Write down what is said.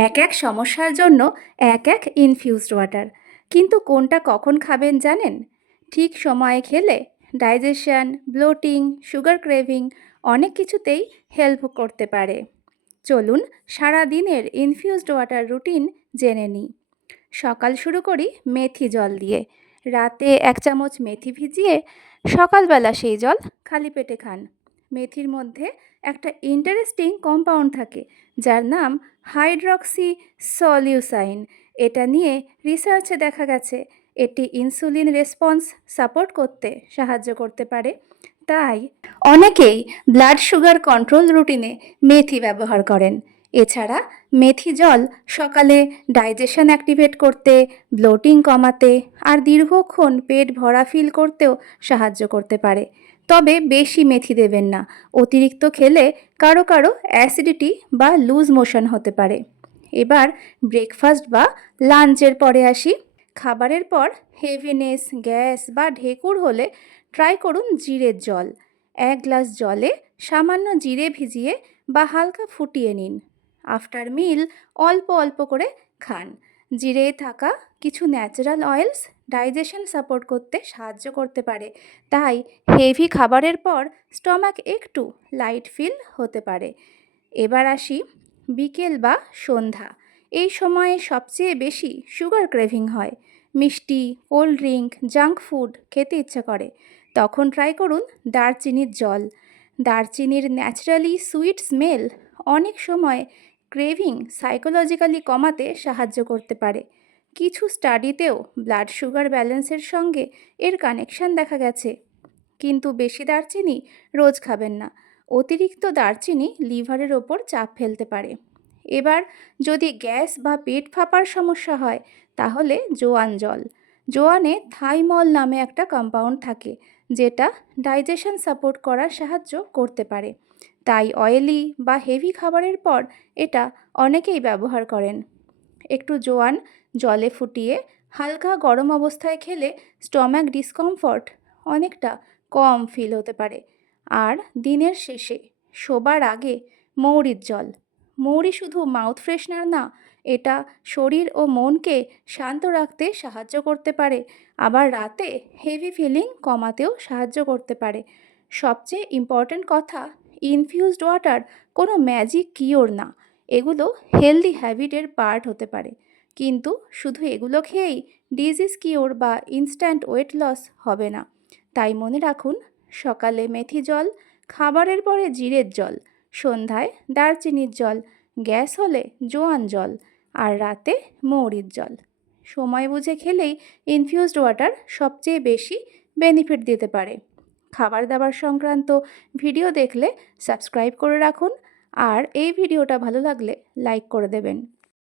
এক এক সমস্যার জন্য এক এক ইনফিউজড ওয়াটার, কিন্তু কোনটা কখন খাবেন জানেন? ঠিক সময়ে খেলে ডাইজেশন, ব্লোটিং, সুগার ক্রেভিং অনেক কিছুতেই হেল্প করতে পারে। চলুন সারা দিনের ইনফিউজড ওয়াটার রুটিন জেনে নিই। সকাল শুরু করি মেথি জল দিয়ে। রাতে 1 চামচ মেথি ভিজিয়ে সকালবেলা সেই জল খালি পেটে খান। মেথির মধ্যে একটা ইন্টারেস্টিং কম্পাউন্ড থাকে যার নাম হাইড্রক্সি সলিউসাইন। এটা নিয়ে রিসার্চে দেখা গেছে এটি ইনসুলিন রেসপন্স সাপোর্ট করতে সাহায্য করতে পারে। তাই অনেকেই ব্লাড সুগার কন্ট্রোল রুটিনে মেথি ব্যবহার করেন। এছাড়া মেথি জল সকালে ডাইজেশন অ্যাক্টিভেট করতে, ব্লোটিং কমাতে আর দীর্ঘক্ষণ পেট ভরা ফিল করতেও সাহায্য করতে পারে। তবে বেশি মেথি দেবেন না, অতিরিক্ত খেলে কারো কারো অ্যাসিডিটি বা লুজ মোশন হতে পারে। এবার ব্রেকফাস্ট বা লাঞ্চের পরে আসি। খাবারের পর হেভিনেস, গ্যাস বা ঢেকুর হলে ট্রাই করুন জিরের জল। 1 গ্লাস জলে সামান্য জিরে ভিজিয়ে বা হালকা ফুটিয়ে নিন। আফটার মিল অল্প অল্প করে খান। জিরে থাকা কিছু ন্যাচারাল অয়েলস ডাইজেশন সাপোর্ট করতে সাহায্য করতে পারে, তাই হেভি খাবারের পর স্টমাক একটু লাইট ফিল হতে পারে। এবার আসি বিকেল বা সন্ধ্যা। এই সময়ে সবচেয়ে বেশি সুগার ক্রেভিং হয়, মিষ্টি, কোল্ড ড্রিঙ্ক, জাঙ্ক ফুড খেতে ইচ্ছা করে। তখন ট্রাই করুন দারচিনির জল। দারচিনির ন্যাচারালি সুইট স্মেল অনেক সময় ক্রেভিং সাইকোলজিক্যালি কমাতে সাহায্য করতে পারে। কিছু স্টাডিতেও ব্লাড সুগার ব্যালেন্সের সঙ্গে এর কানেকশন দেখা গেছে। কিন্তু বেশি দারচিনি রোজ খাবেন না, অতিরিক্ত দারচিনি লিভারের ওপর চাপ ফেলতে পারে। এবার যদি গ্যাস বা পেট ফাঁপার সমস্যা হয় তাহলে জোয়ান জল। জোয়ানে থাইমল নামে একটা কম্পাউন্ড থাকে যেটা ডাইজেশন সাপোর্ট করার সাহায্য করতে পারে। তাই অয়েলি বা হেভি খাবারের পর এটা অনেকেই ব্যবহার করেন। একটু জোয়ান জলে ফুটিয়ে হালকা গরম অবস্থায় খেলে স্টমাক ডিসকমফর্ট অনেকটা কম ফিল হতে পারে। আর দিনের শেষে শোবার আগে মৌরির জল। মৌরি শুধু মাউথ ফ্রেশনার না, এটা শরীর ও মনকে শান্ত রাখতে সাহায্য করতে পারে, আবার রাতে হেভি ফিলিং কমাতেও সাহায্য করতে পারে। সবচেয়ে ইম্পর্ট্যান্ট কথা, ইনফিউজড ওয়াটার কোনো ম্যাজিক কিওর না, এগুলো হেলদি হ্যাবিটের পার্ট হতে পারে। কিন্তু শুধু এগুলো খেয়েই ডিজিজ কিওর বা ইনস্ট্যান্ট ওয়েট লস হবে না। তাই মনে রাখুন, সকালে মেথি জল, খাবারের পরে জিরের জল, সন্ধ্যায় দারচিনির জল, গ্যাস হলে জোয়ান জল, আর রাতে মৌরির জল। সময় বুঝে খেলেই ইনফিউজড ওয়াটার সবচেয়ে বেশি বেনিফিট দিতে পারে। খাবার দাবার সংক্রান্ত ভিডিও দেখলে সাবস্ক্রাইব করে রাখুন, আর এই ভিডিওটা ভালো লাগলে লাইক করে দেবেন।